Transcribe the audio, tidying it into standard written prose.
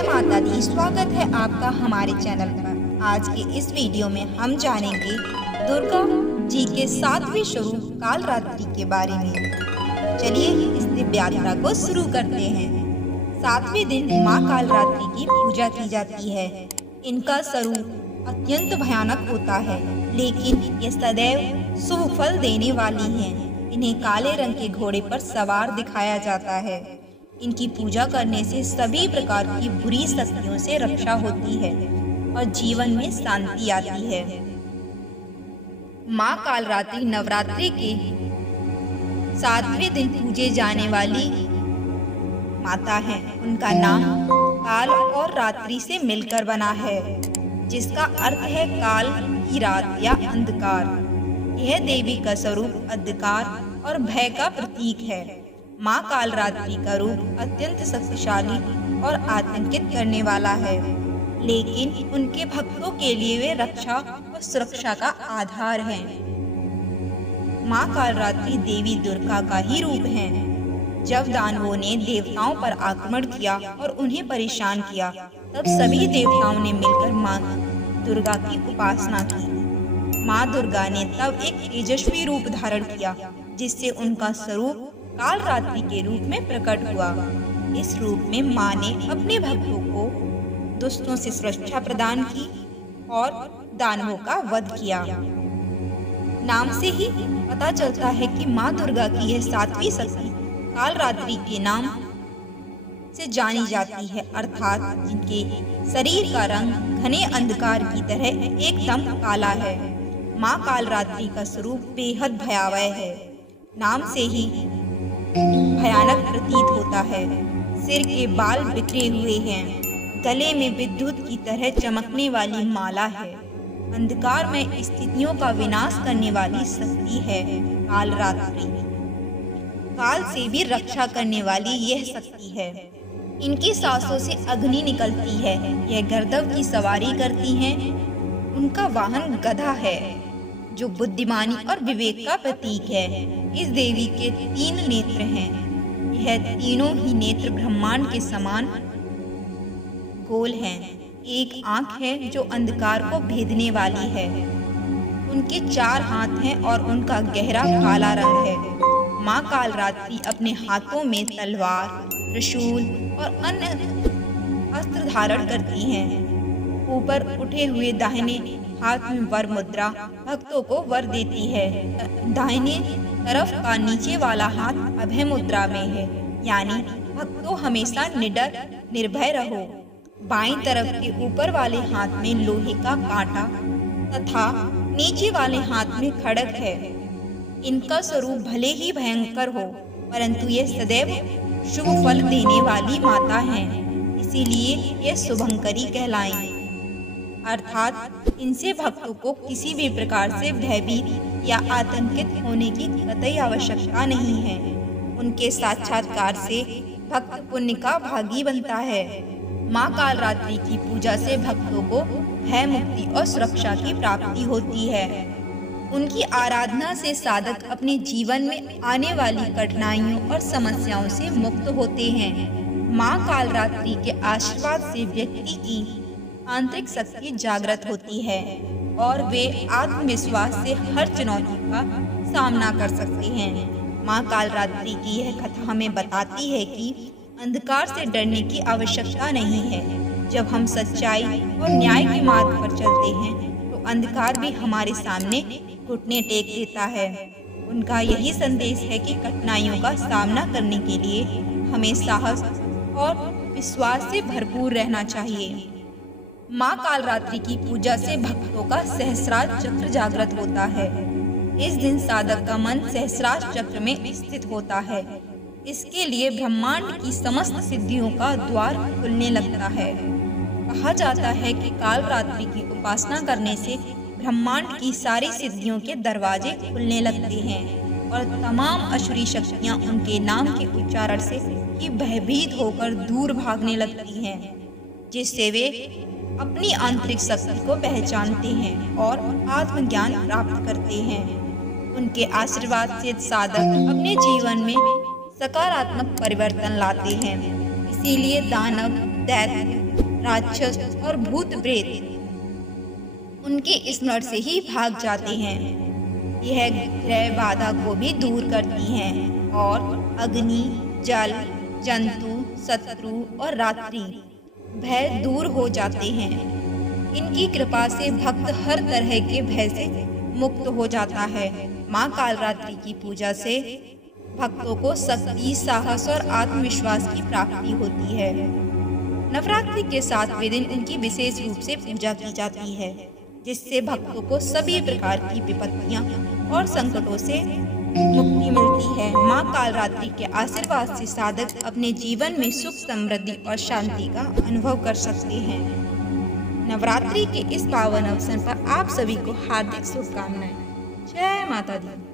जय माता दी। स्वागत है आपका हमारे चैनल पर। आज के इस वीडियो में हम जानेंगे दुर्गा जी के 7वें स्वरूप कालरात्रि के बारे में। चलिए इस दिव्य यात्रा को शुरू करते हैं। 7वें दिन माँ कालरात्रि की पूजा की जाती है। इनका स्वरूप अत्यंत भयानक होता है, लेकिन ये सदैव शुभ फल देने वाली हैं। इन्हें काले रंग के घोड़े पर सवार दिखाया जाता है। इनकी पूजा करने से सभी प्रकार की बुरी शक्तियों से रक्षा होती है और जीवन में शांति आती है। माँ कालरात्रि नवरात्रि के 7वें दिन पूजे जाने वाली माता है। उनका नाम काल और रात्रि से मिलकर बना है, जिसका अर्थ है काल की रात या अंधकार। यह देवी का स्वरूप अंधकार और भय का प्रतीक है। माँ कालरात्रि का रूप अत्यंत शक्तिशाली और आतंकित करने वाला है, लेकिन उनके भक्तों के लिए वे रक्षा और सुरक्षा का आधार हैं। माँ कालरात्रि देवी दुर्गा का ही रूप है। जब दानवों ने देवताओं पर आक्रमण किया और उन्हें परेशान किया, तब सभी देवताओं ने मिलकर माँ दुर्गा की उपासना की। माँ दुर्गा ने तब एक तेजस्वी रूप धारण किया, जिससे उनका स्वरूप कालरात्रि के रूप में प्रकट हुआ। इस रूप में माँ ने अपने भक्तों को दुष्टों से सुरक्षा प्रदान की और दानवों का वध किया। नाम से ही पता चलता है कि माँ दुर्गा की यह 7वीं शक्ति कालरात्रि के नाम से जानी जाती है, अर्थात जिनके शरीर का रंग घने अंधकार की तरह एकदम काला है। माँ कालरात्रि का स्वरूप बेहद भयावह है। नाम से ही भयानक प्रतीत होता है। सिर के बाल बिखरे हुए हैं, गले में विद्युत की तरह चमकने वाली माला है। अंधकार में स्थितियों का विनाश करने वाली शक्ति है कालरात्रि। काल से भी रक्षा करने वाली यह शक्ति है। इनकी सांसों से अग्नि निकलती है। यह गर्दभ की सवारी करती हैं। उनका वाहन गधा है, जो बुद्धिमानी और विवेक का प्रतीक है। इस देवी के 3 नेत्र हैं। यह तीनों ही नेत्र ब्रह्मांड के समान गोल हैं। एक आंख है जो अंधकार को भेदने वाली है। उनके 4 हाथ हैं और उनका गहरा काला रंग है। माँ कालरात्रि अपने हाथों में तलवार, त्रिशूल और अन्य अस्त्र धारण करती हैं। ऊपर उठे हुए दाहिने हाथ में वर मुद्रा भक्तों को वर देती है। दाहिने तरफ का नीचे वाला हाथ अभय मुद्रा में है, यानी भक्तों हमेशा निडर निर्भय रहो। बाईं तरफ के ऊपर वाले हाथ में लोहे का कांटा तथा नीचे वाले हाथ में खड्ग है। इनका स्वरूप भले ही भयंकर हो, परंतु ये सदैव शुभ फल देने वाली माता हैं, इसीलिए ये शुभंकरी कहलाई। अर्थात इनसे भक्तों को किसी भी प्रकार से भयभीत या आतंकित होने की कतई आवश्यकता नहीं है। उनके साक्षात्कार से भक्त पुण्य का भागी बनता है। माँ कालरात्रि की पूजा से भक्तों को भय मुक्ति और सुरक्षा की प्राप्ति होती है। उनकी आराधना से साधक अपने जीवन में आने वाली कठिनाइयों और समस्याओं से मुक्त होते हैं। माँ कालरात्रि के आशीर्वाद से व्यक्ति की आंतरिक शक्ति जागृत होती है और वे आत्मविश्वास से हर चुनौती का सामना कर सकते हैं। माँ कालरात्रि की यह कथा हमें बताती है कि अंधकार से डरने की आवश्यकता नहीं है। जब हम सच्चाई और न्याय के मार्ग पर चलते हैं, तो अंधकार भी हमारे सामने घुटने टेक देता है। उनका यही संदेश है कि कठिनाइयों का सामना करने के लिए हमें साहस और विश्वास से भरपूर रहना चाहिए। माँ कालरात्रि की पूजा से भक्तों का सहस्रार चक्र जागृत होता है। इस दिन साधक का मन सहस्रार चक्र में स्थित होता है। इसके लिए ब्रह्मांड की समस्त सिद्धियों का द्वार खुलने लगता है। कहा जाता है कि कालरात्रि की उपासना करने से ब्रह्मांड की सारी सिद्धियों के दरवाजे खुलने लगते हैं और तमाम असुरी शक्तियाँ उनके नाम के उच्चारण से ही भयभीत होकर दूर भागने लगती हैं, जिससे वे अपनी आंतरिक शक्ति को पहचानते हैं और आत्मज्ञान प्राप्त करते हैं। उनके आशीर्वाद से साधक अपने जीवन में सकारात्मक परिवर्तन लाते हैं। इसीलिए दानव, दैत्य, राक्षस और भूत प्रेत उनके स्मरण से ही भाग जाते हैं। यह ग्रह बाधा को भी दूर करती हैं और अग्नि, जल, जंतु, शत्रु और रात्रि भय दूर हो जाते हैं। इनकी कृपा से भक्त हर तरह के भय से मुक्त हो जाता है। माँ कालरात्रि की पूजा से भक्तों को शक्ति, साहस और आत्मविश्वास की प्राप्ति होती है। नवरात्रि के 7वें दिन उनकी विशेष रूप से पूजा की जाती है, जिससे भक्तों को सभी प्रकार की विपत्तियां और संकटों से मुक्ति मिलती है। माँ कालरात्रि के आशीर्वाद से साधक अपने जीवन में सुख, समृद्धि और शांति का अनुभव कर सकते हैं। नवरात्रि के इस पावन अवसर पर आप सभी को हार्दिक शुभकामनाएं। जय माता दी।